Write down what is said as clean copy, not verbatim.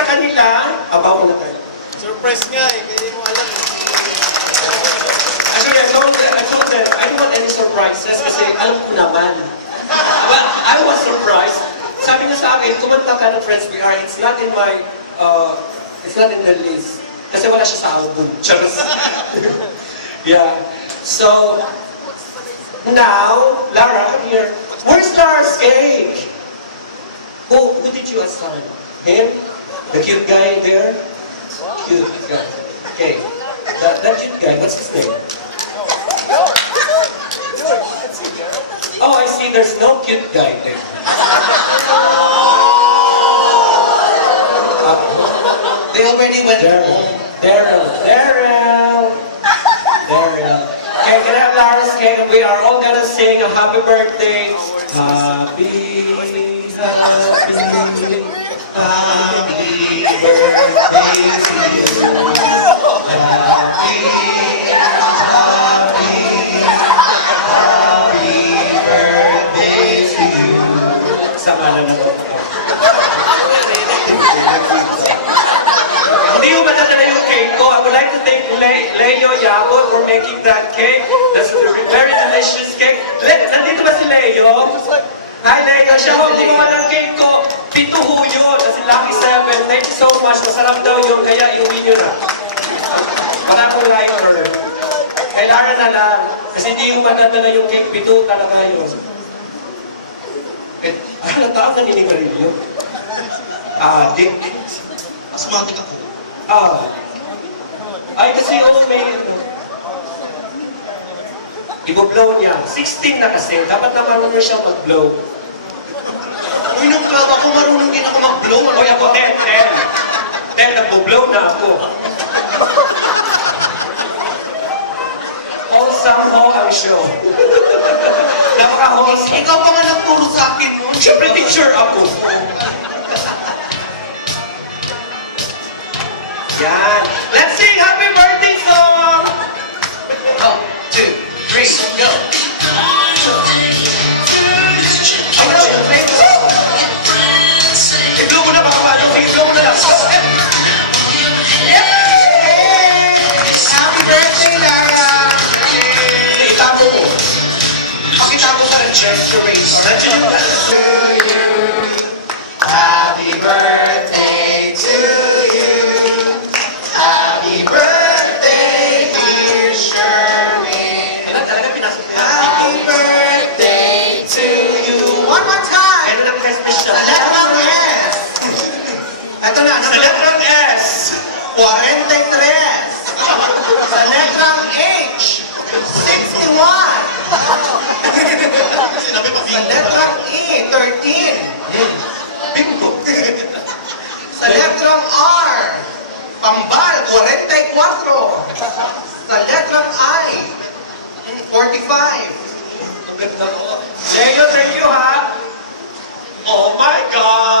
sa kanila, abaw mo na tayo. Surprise nga eh, kaya hindi mo alam. Actually, I told them, I don't want any surprises kasi alam ko naman. But I was surprised. Sabi niya sa akin, kumanta ka ng Friends We Are, it's not in the list. Kasi wala siya sa album. Charles. Yeah. So, now, Lara, come here. Where's Lara's cake? Oh, who did you assign? Him? The cute guy there? Cute guy. Okay. That cute guy, what's his name? Oh, I see. There's no cute guy there. They already went home. Daryl. Okay, can I have Lara's cake? We are all gonna sing a happy birthday. Happy birthday to you. Happy birthday to you. Sama na na to. Hindi mo madadala yung cake ko. I would like to thank Leo Yabo for making that cake. That's a very delicious cake. Nandito ba si Leo? Hi Leo, siya ho gumawa ng cake ko. 7 ho yun. Kasi Lucky 7. Thank you so much. Masarap daw yun. Kaya iuwi nyo na. Para akong liker. Kay Lara na lang. Kasi hindi mo madadala yung cake. 7 talaga yun. Nataan ka ni Marilio. Dick. Asthmatic ako. Ay, kasi may i-blow niya. 16 na kasi. Dapat na marunong siya mag-blow. Uy, nung club ako, marunong din ako mag-blow. Uy, ako 10. 10, nag-blow na ako. Wholesome ho ang show. Napaka-wholesome. Ikaw pa nga nagturo sa akin nun. Siyempre, teacher ako. Yan. Let's sing happy birthday song! 1, 2, 3, go! I-blow mo na, baka paano. I-blow mo na lang. Happy birthday, Lara! Itago mo. Pakitago sa refrigerator. Nandiyan yung Happy birthday to you. Happy birthday, dear Sherwin. Ano talaga pinasok mo? Happy birthday to you. One more time. Ano lang special? Sa letrang S. Ito na. Sa letrang S. 43. Sa letrang H. 61. Sinabi pa Sa letrang E. 13. Bingo. Sa letrang R. Pambal. 44. Sa letrang I. 45. Ang ganda ko. Leo, thank you ha. Oh my God!